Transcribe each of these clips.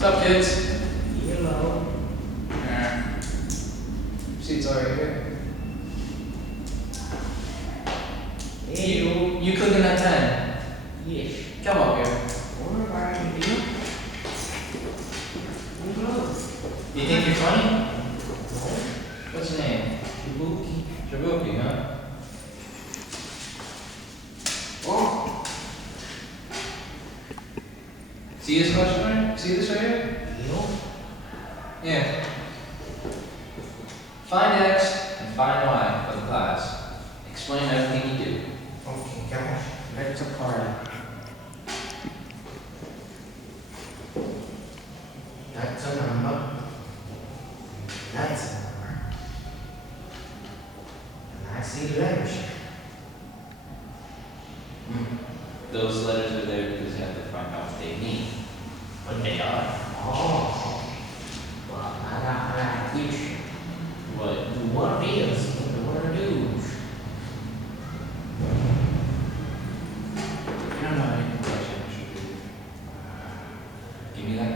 What's up, kids? Hello. Seats are right here. Hey. You cooking at 10? Yes. Come up here. What are you doing? Hello. You think you're funny? No. What's your name? Shibuki. Jabuki, huh? Oh. See this question right? See this right here? You? Yeah. Find x and find y for the class. Explain everything you do. Okay, guys. Let's party. That's a number. That's a number. And I see letters. Those letters are there because you have to find out what they mean. What they are. Oh. Well, I teach you. What? What is what the word is? You don't know any question. Give me that.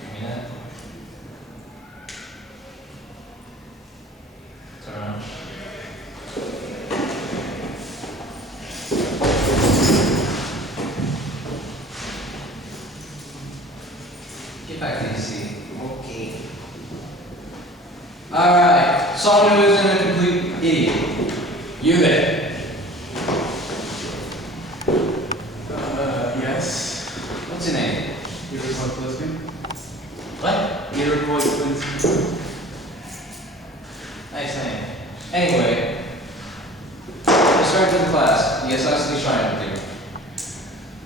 Give me that. Turn around. Get back to your seat. Okay. Alright, someone who isn't a complete idiot. You there. Yes. What's your name? Iroquois Pliskin. What? Iroquois Pliskin. Nice name. Anyway, let's start with the class. The isosceles triangle theorem.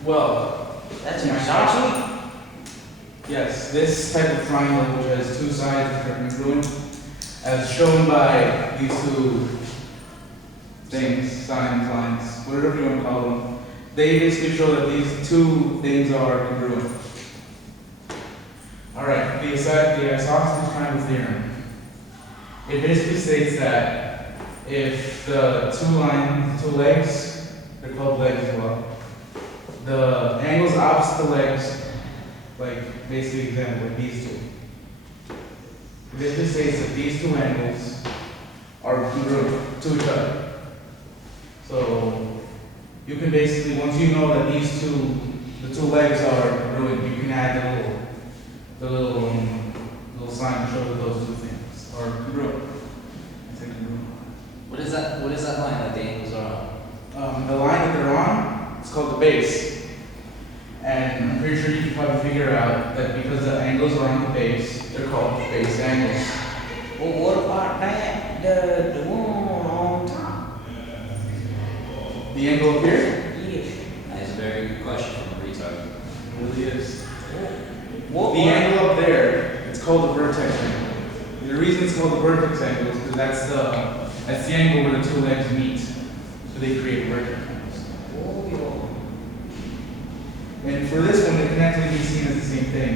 Well, That's an isosceles? yes, this type of triangle which has two sides which are congruent, as shown by these two things, signs, lines, whatever you want to call them, they basically show that these two things are congruent. Alright, the isosceles triangle theorem. It basically states that if the two legs, they're called legs as well, the angles opposite the legs, like basically example, like these two. It basically states that these two angles are congruent to each other. So you can basically, once you know that the two legs are congruent, you can add the little sign to show that those two things are congruent. I think congruent. What is that line that the angles are on? The line that they're on, it's called the base. And I'm pretty sure you can probably figure out that because the angles are on the base, they're called base angles. Well, what about that? The one on top? The angle up here Yes. That is a very good question from a retard. really is. What? The angle up there, it's called the vertex angle. The reason it's called the vertex angle is because that's the angle where the two legs meet. So they create vertex angles. Oh, yo. And for this one, it can actually be seen as the same thing.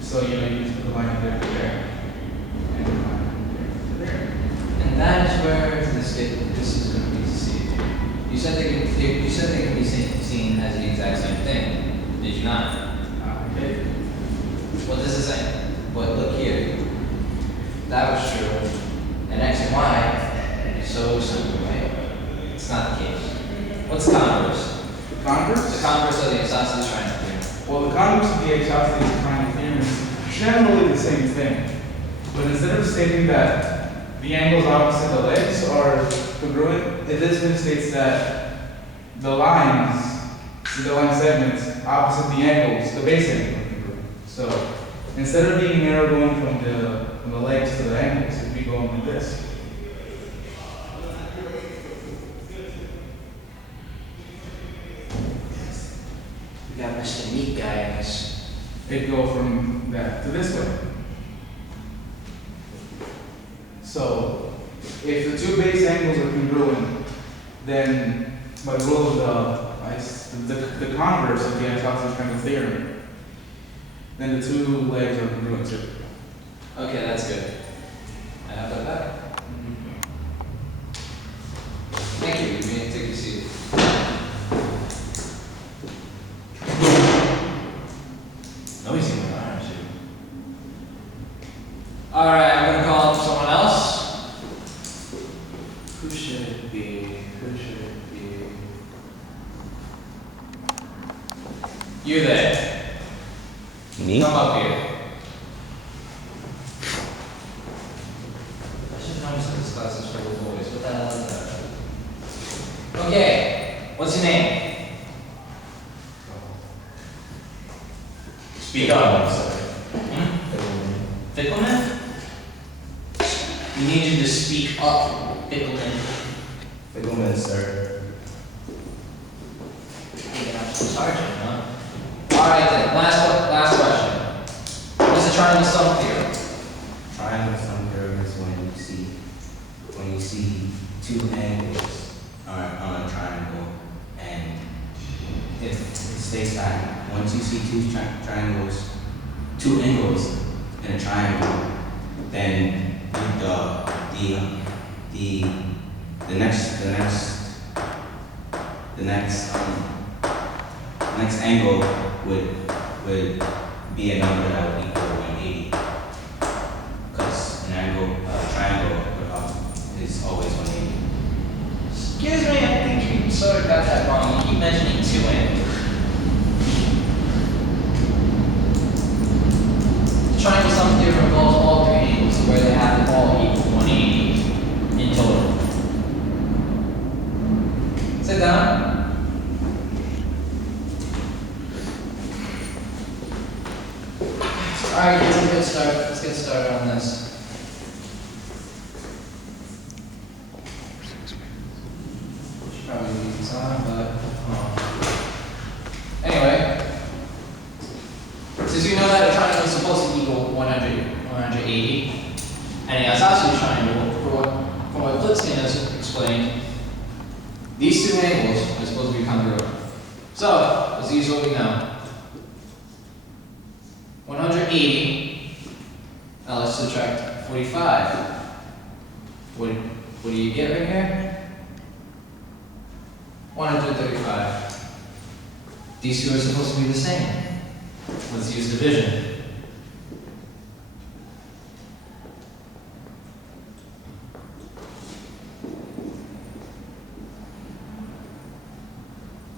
So you just put the line there to there. And the line there to there. And that is where this is going to be seen. You said they can be seen as the exact same thing. Did you not? Okay. What does it say? But look here. That was true. And x and y is so simple, right? It's not the case. What's the converse? The converse? The converse of the isosceles triangle theorem. Well, the converse of the isosceles triangle theorem is generally the same thing. But instead of stating that the angles opposite the legs are congruent, it basically states that the line segments opposite the angles, the base angles are congruent. So instead of being an arrow going from the legs to the angles, it'd be going like this. We got Mr. Neat Guy in this. It'd go from that to this way. So if the two base angles are congruent, then by rule of the converse of the isosceles triangle theorem, then the two legs are congruent too. Okay, that's good. I have that back. Thank you. You may take your seat. this class is for little boys. What the hell is that? Okay, what's your name? Speak up, sir. Fickleman? We need you to speak up, Fickleman. Fickleman, sir. Thinking I'm some sergeant, huh? Alright then, last question. What is a triangle sum theorem? Triangle sum theorem is when you see two angles on a triangle, and it states that once you see two angles in a triangle, then the next angle would be a number that would equal 180. Because triangle is always 180. Excuse me, I think you sort of got that wrong. You keep mentioning two angles. The triangle sum theorem involves all three angles where they have to all equal 180 in total. Sit down. Alright, let's get started on this. Should probably leave this on, but anyway. Since you know that a triangle is supposed to equal 180, and an isosceles triangle, from what Klitzkin has explained, these two angles are supposed to be congruent. So, let's use what we know. 180, now let's subtract 45. What do you get right here? 135. These two are supposed to be the same. Let's use division.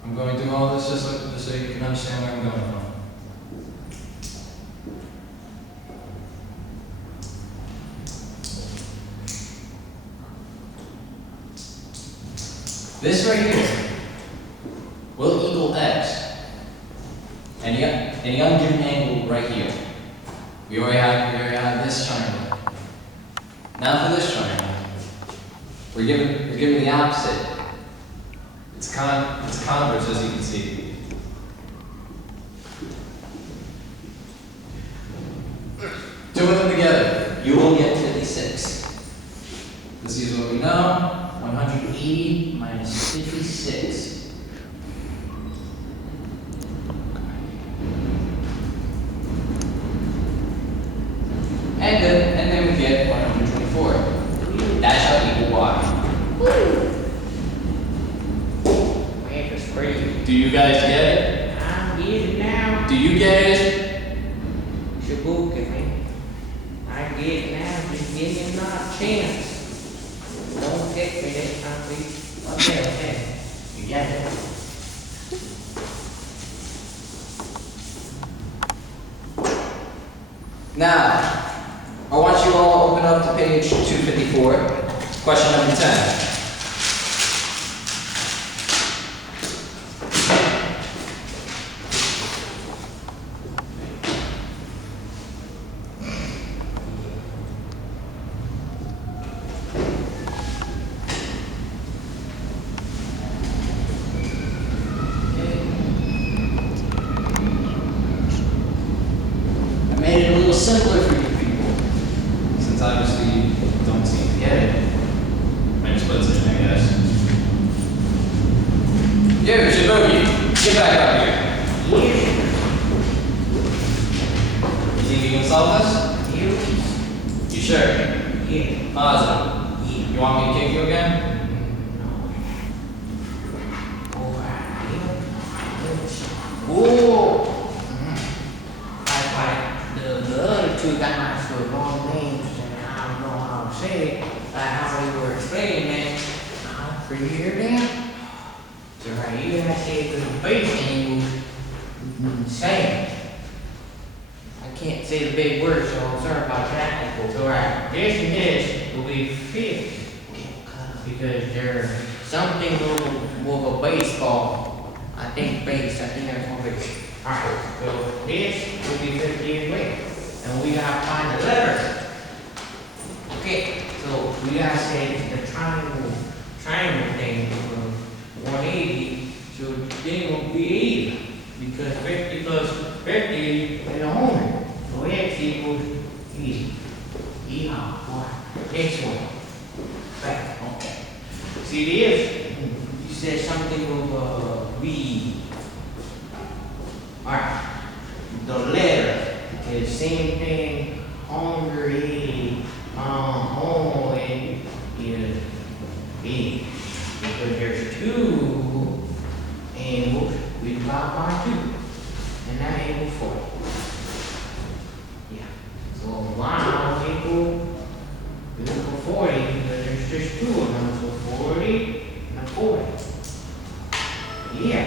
I'm going through all this just so you can understand where I'm going from. This right here will equal x. Any ungiven angle right here. We already have this triangle. Now for this triangle, we're given the opposite. It's converse, as you can see. Doing them together, you will get 56. Let's use what we know. 180 minus 56. And then we get 124. That shall equal y. Man, it's crazy. Do you guys get it? I get it now. Do you get it? Shabuka, man. I get it now. Just give me another chance. Don't take me that time, please. Okay. You got it. Now, I want you all to open up to page 254, question number 10. Made it a little simpler for you people, since obviously you don't seem to get it. I just put it in, I guess. You, Shibuki, get back up here. Yeah. You think you can solve this? You. You sure? Yeah. Positive. Yeah. You want me to kick you again? Ooh. Like the other two guys were wrong names, and I don't know how to say it, like how they were explaining that. I'm pretty sure them. So right here, I said the base angles, same. I can't say the big word, so I'm sorry about that. So, alright, this and this will be 50. Because there's something with a baseball. I think that's what base. Alright, so this will be 50 as well. And we gotta find the letter. Okay, so we gotta say the triangle thing was 180, so then it will be 80. Because 50 plus 50 is 100. So x equals 80. Yeehaw, next one. Back. Okay. See this? You said something with V. Alright. The letter is the same thing. 180. Home is B. Because there's 2 and we divide by 2. And that equals 40. Yeah. So y equal 40 because there's just 2 of them. So 40 and 40. Yeah.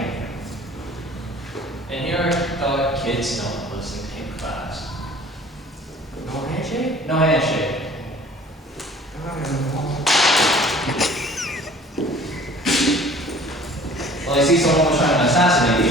And here are the kids don't listen in class. No handshake? No handshake. Well, I see someone was trying to assassinate